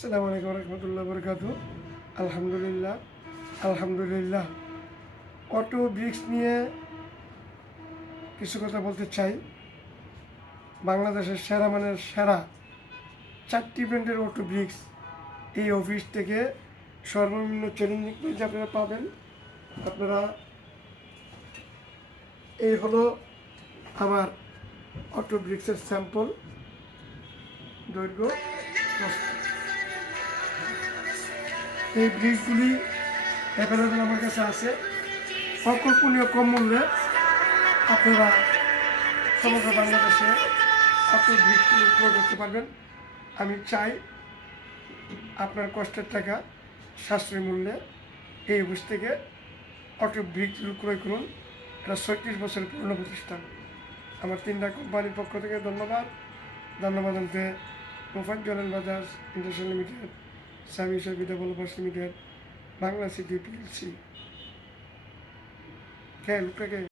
আসসালামু আলাইকুম রহমতুল্লাহ বরকাতু। আলহামদুলিল্লাহ আলহামদুলিল্লাহ। অটো ব্রিক্স নিয়ে কিছু কথা বলতে চাই। বাংলাদেশের সেরা মানের সেরা 4টি ব্র্যান্ডের অটো ব্রিক্স এই অফিস থেকে সর্বনিম্ন চ্যালেঞ্জিং প্রাইসে আপনারা পাবেন। আপনারা এই হলো আমার অটো ব্রিক্সের স্যাম্পল, দৈর্ঘ্য, প্রস্থ। এই ব্রিক্সগুলি অ্যাভেলেবেল আমার কাছে আছে অকল্পনীয় কম মূল্যে। আপনারা সমগ্র বাংলাদেশে অটো ব্রিক্সগুলো ক্রয় করতে পারবেন। আমি চাই আপনার কষ্টের টাকা সাশ্রয়ী মূল্যে এই অফিস থেকে অটো ব্রিক্সগুলো ক্রয় করুন। এটা 36 বছরের পুরনো প্রতিষ্ঠান। আমার 3টা কোম্পানির পক্ষ থেকে ধন্যবাদ জানতে Mofazzal Bajaj industrial limited, Swami Sabita developers limited, Bangla city PLC. কে লোকটাকে